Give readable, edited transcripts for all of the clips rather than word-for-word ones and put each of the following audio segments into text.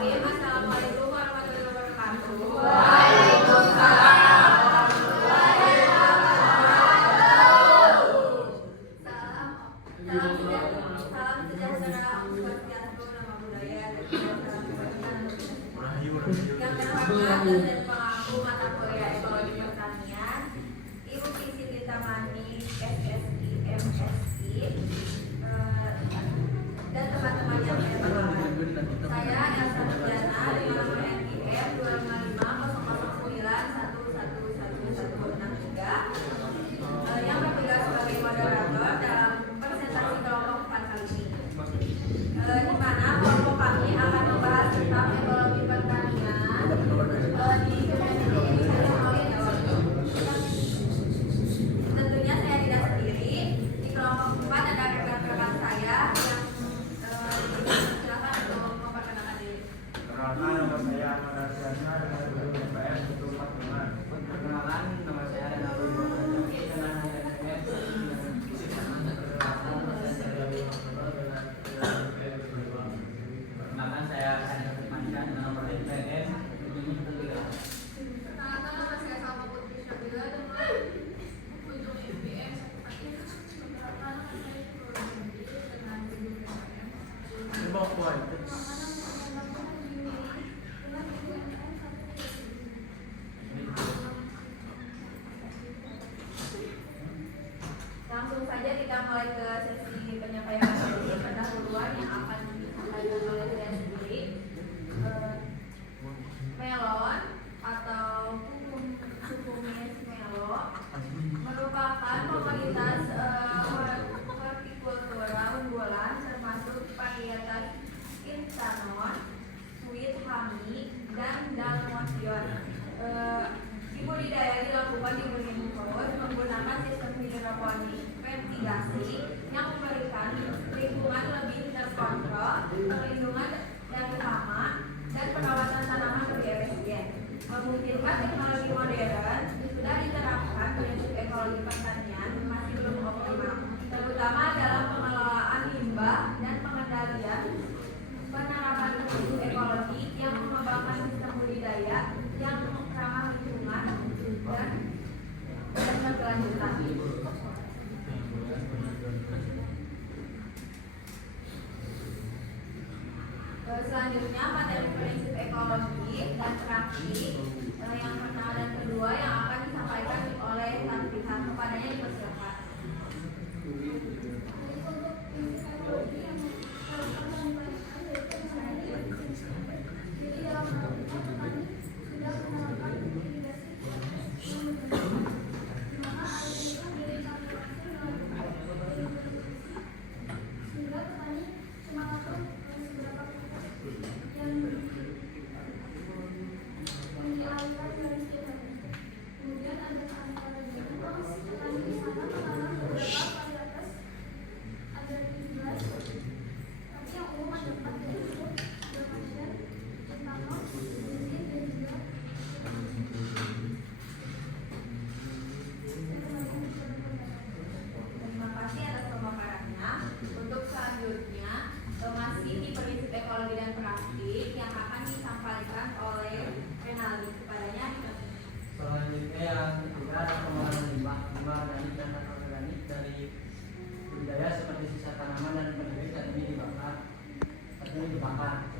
Assalamualaikum warahmatullahi wabarakatuh. Salam sejahtera, swastiastu, nama budaya, dan salam kebajikan. Yang terhormat dosen pelaku mata kuliah ekologi pertanian, Ibu Siti Tintamani, SSI, MSI, dan teman-teman yang saya banggakan. Saya Elsa Nurjana dengan nomor NIM 255 yang bertugas sebagai moderator dalam presentasi kelompok 4 kali ini. Di mana kelompok kami akan membahas tentang ekologi pertanian di tentunya saya tidak sendiri. Di kelompok 4 ada rekan-rekan saya yang silakan untuk memperkenalkan diri. Perkenalkan, nama saya Ahmad Arsyadna dengan guru BPS untuk Teman. Perkenalkan, nama saya Nabi Perkenalkan, saya Hanya Firmansyah dengan nomor NPM 713. Perkenalkan, nama saya Salma Putri Syabila dengan ujung MPM 1. Perkenalkan, nama saya Purwandi dengan ujung MPM. Langsung saja kita mulai ke sesi penyampaian materi pendahuluan yang akan disampaikan oleh saya sendiri. Melon atau Cucumis melo merupakan komoditas hortikultura unggulan termasuk varietas Insanon, Sweet Honey, dan Dalmatian. Budidaya dilakukan di benih bawah menggunakan sistem hidroponik ventilasi yang memberikan lingkungan lebih terkontrol, perlindungan dari hama, dan perawatan tanaman lebih efisien. Memungkinkan teknologi modern sudah diterapkan prinsip ekologi pertanian masih belum optimal, terutama dalam pengelolaan limbah dan pengendalian. Penerapan prinsip ekologi yang mengembangkan sistem budidaya yang ramah lingkungan dan berkelanjutan. Selanjutnya materi prinsip ekologi dan praktik yang pertama dan kedua yang akan disampaikan oleh Tantihan. Kepadanya dipersilakan.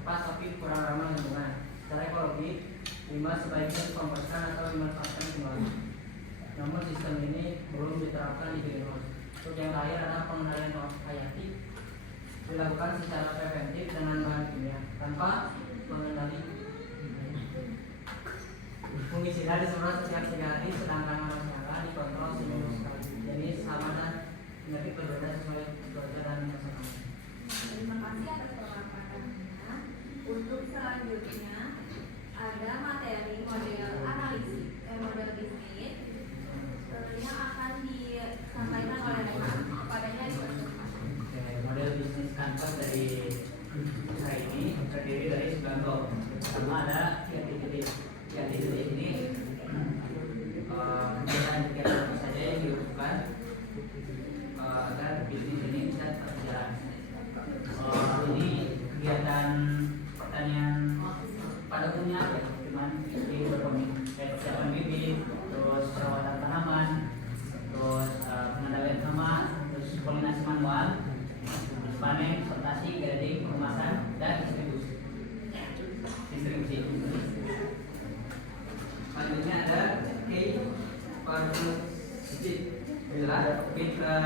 Cepat tapi kurang ramah lingkungan. Secara ekologi, limbah sebaiknya dikomposkan atau dimanfaatkan kembali. Namun sistem ini belum diterapkan di greenhouse. Untuk yang terakhir adalah pengendalian hayati dilakukan secara preventif dengan bahan kimia tanpa mengendali fungisida disemprot setiap 3 hari, sedangkan marasiala dikontrol seminggu sekali. Jadi sama dan penyakit berbeda sesuai cuaca dan pasokan. Terima kasih atas pemaparannya. Untuk selanjutnya ada materi model analisis, model bisnis yang akan disampaikan oleh rekan. Kepadanya dipersilakan. Model bisnis kantor dari saya ini terdiri dari 9 blok. Pertama ada titik-titik ini kegiatan-kegiatan apa saja yang dilakukan agar bisnis ini bisa tetap berjalan. Ini kegiatan pertanian panen, sortasi, grading, pengemasan, dan distribusi. Selanjutnya ada key partnership, adalah mitra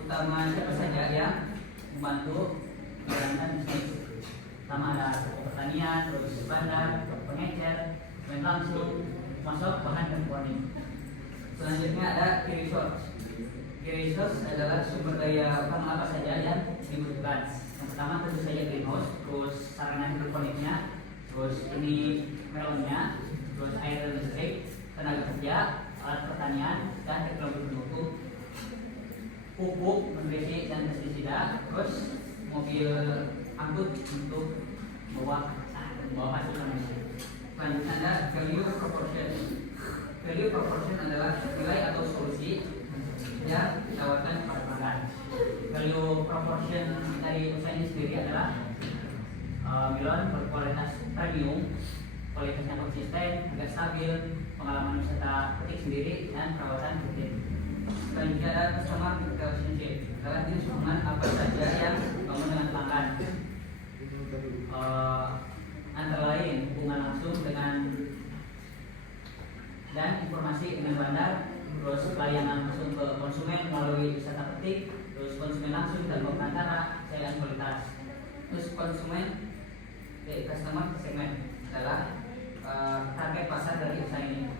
utama siapa saja yang membantu menjalankan bisnis. Pertama ada pertanian, produksi bandar, pengecer, dan langsung masuk bahan dan warning. Selanjutnya ada key resource. Key resource adalah sumber daya utama apa saja yang dibutuhkan. Yang pertama tentu saja greenhouse, terus sarana hidroponiknya, terus ini melonnya, terus air dan listrik, tenaga kerja, alat pertanian, dan teknologi pendukung, pupuk, nutrisi dan pestisida, terus mobil angkut untuk bawa hasil panen. Selanjutnya ada value proportion. Value proportion adalah nilai atau solusi yang ditawarkan kepada pelanggan. Value proportion dari usaha ini sendiri adalah melon berkualitas premium, kualitasnya konsisten, harga stabil, pengalaman wisata petik sendiri, dan perawatan rutin. Selanjutnya ada customer relationship, adalah jenis hubungan apa saja yang dibangun dengan pelanggan. Antara lain hubungan langsung dengan dan informasi dengan bandar, terus pelayanan langsung ke konsumen melalui wisata petik, terus konsumen langsung tanpa perantara, dan kualitas. Terus konsumen customer segment adalah target pasar dari usaha ini.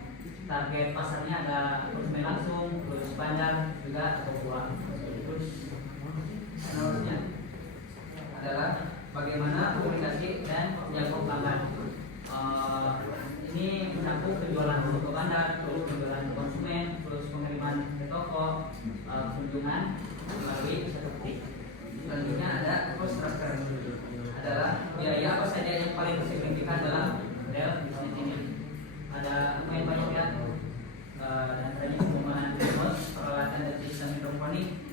Target pasarnya ada konsumen langsung, terus bandar juga atau buah. Terus selanjutnya adalah bagaimana komunikasi dan jangkau pelanggan. Ini mencakup penjualan ke bandar, terus penjualan ke konsumen, terus pengiriman ke toko, kunjungan melalui wisata petik. Selanjutnya ada cost structure, adalah biaya apa saja yang paling signifikan dalam model bisnis ini. Ada lumayan banyak ya, antaranya pembangunan greenhouse, peralatan dan sistem hidroponik,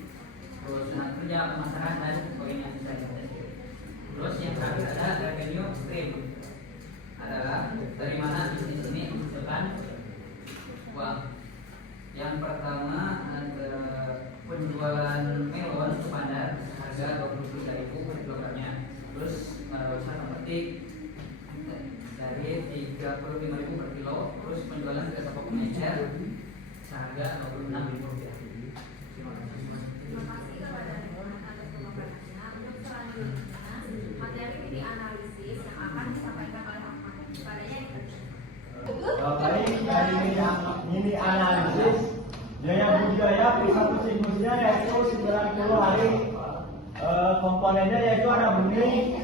terus tenaga kerja, pemasaran, dan sebagainya. Terus yang terakhir ada revenue stream, adalah dari mana bisnis ini menghasilkan uang. Yang pertama ada penjualan melon ke bandar harga 23.000 per kilogramnya. Terus wisata petik dari 35.000 per kilo. Terus penjualan ke toko pengecer seharga 26.000 rupiah. Terima kasih kepada teman-teman atas pemaparannya. Untuk selanjutnya materi ini analisis yang akan disampaikan oleh Ahmad. Kepadanya baik, dari mini analisis biaya budidaya P1 siklusnya yaitu 90 hari. Komponennya yaitu ada benih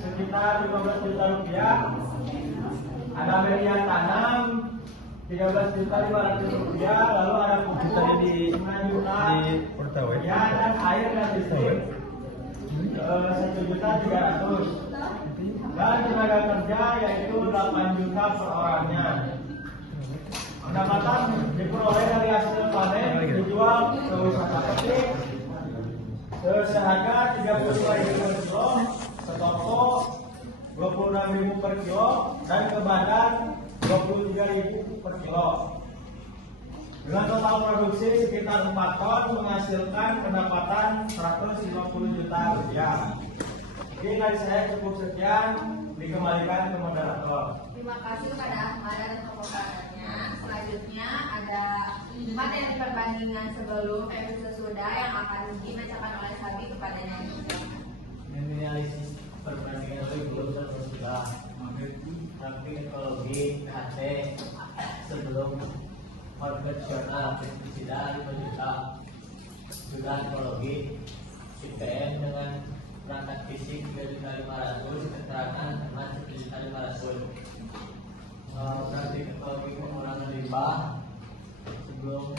sekitar 15 juta rupiah, ada media tanam 13.500.000 rupiah, lalu ada pupuk di 9 juta ya, dan air dan listrik 1.300.000, dan tenaga kerja yaitu 8 juta per orangnya. Pendapatan diperoleh dari hasil panen dijual ke wisata petik seharga 35.000 per kilo, ke toko 26.000 per kilo, dan ke bandar 23.000 per kilo. Dengan total produksi sekitar 4 ton menghasilkan pendapatan 150 juta rupiah. Oke, dari saya cukup sekian, dikembalikan ke moderator. Terima kasih kepada Ahmad atas pemaparannya. Selanjutnya ada materi perbandingan sebelum episode sudah yang akan dibacakan oleh Sabi kepadanya. Analisis perbandingan belum sudah tapi ekologi KT sebelum konvensional pestisida 5 juta, sudah ekologi IPM dengan perangkat fisik 3.500, keterangan teman 1.500. Praktik ekologi pengurangan limbah sebelum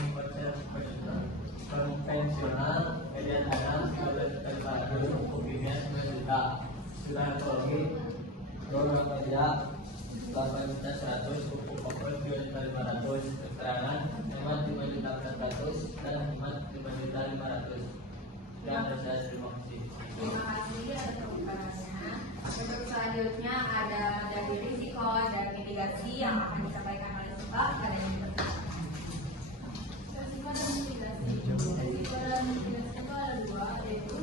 konvensional media tanam 13.500, pupuknya 9 juta, sudah ekologi program kerja 8.100.000, pupuk kompos 2.500, keterangan hemat 5.400 dan hemat 5.500. Dan saya terima kasih. Terima kasih atas pemaparannya. Untuk selanjutnya ada materi risiko dan mitigasi yang akan disampaikan oleh Sebab pada yang pertama. Risiko dan mitigasi. Risiko dan mitigasi itu ada dua, yaitu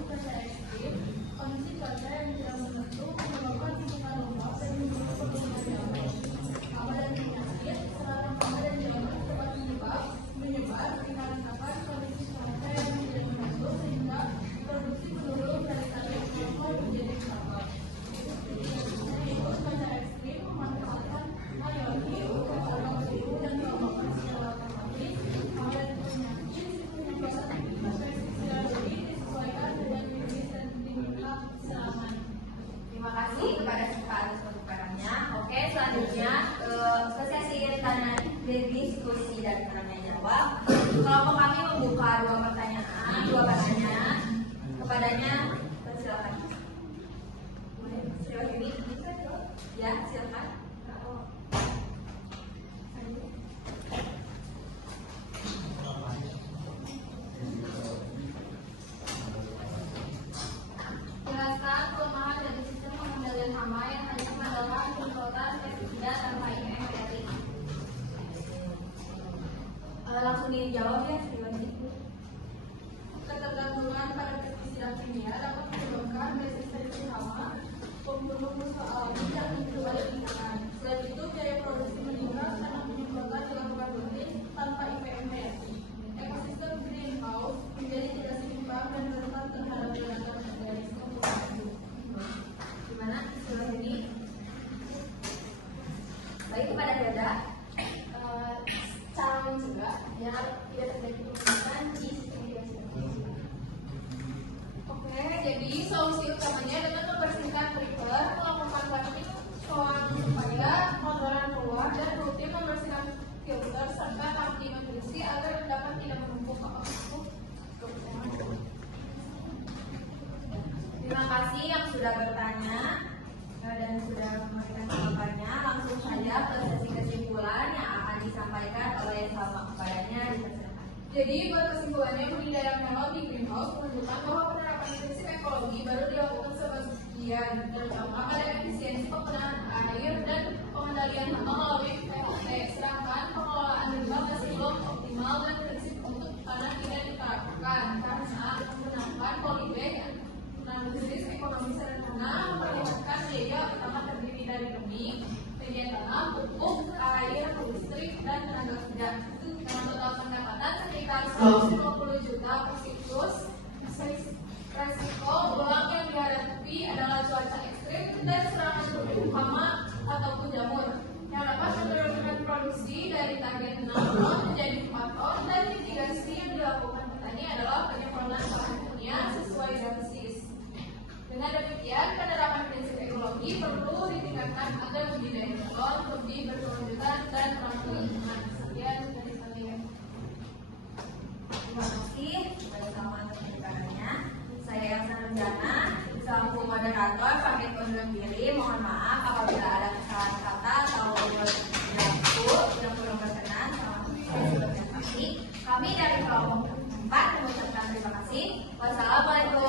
dunia dapat menyebabkan resistensi hama, pembunuh musuh alami, dan kembali lingkungan. Selain itu, biaya produksi meningkat karena penyemprotan dilakukan rutin tanpa IPM reaksi. Ekosistem greenhouse menjadi tidak seimbang dan rentan terhadap beragam organisme hidup. Gimana istilah ini? Baik kepada dada, cara mencegah yang tidak terjadi perubahan di sistem irigasi. Oke, jadi solusi utamanya dengan membersihkan trigger, melakukan cleaning supaya kotoran keluar dan rutin membersihkan filter serta tangki nutrisi agar endapan tidak menumpuk ke output. Terima kasih yang sudah bertanya dan sudah memberikan jawabannya. Langsung saja ke sesi kesimpulan yang akan disampaikan oleh Salma kepadanya. Jadi buat kesimpulannya, budidaya melon di greenhouse menunjukkan bahwa penerapan prinsip ekologi baru dilakukan sebagian, terutama pada efisiensi penggunaan air dan pengendalian hama melalui POT, sedangkan pengelolaan limbah masih belum optimal dan prinsip untuk tanah tidak diterapkan karena menggunakan polybag analisis ekonomi sederhana memperlihatkan biaya utama terdiri dari benih, media tanam, pupuk, air, listrik, dan tenaga kerja. Dengan total pendapatan sekitar 120 juta per siklus. Resiko ulang yang dihadapi adalah cuaca ekstrim dan serangan hama ataupun jamur yang dapat menurunkan produksi dari target 6 ton menjadi 4 ton, dan mitigasi yang dilakukan petani adalah penyeprotan bahan kimia sesuai dosis. Dengan demikian, penerapan prinsip ekologi perlu ditingkatkan agar budidaya melon lebih berkelanjutan dan ramah lingkungan. Sekian dari saya. Terima kasih bersama teman-temannya. Saya Elsa Renjana, selaku moderator pamit undur diri. Mohon maaf apabila ada kesalahan kata atau yang kurang berkenan. Kami dari kelompok 4 mengucapkan terima kasih. Wassalamualaikum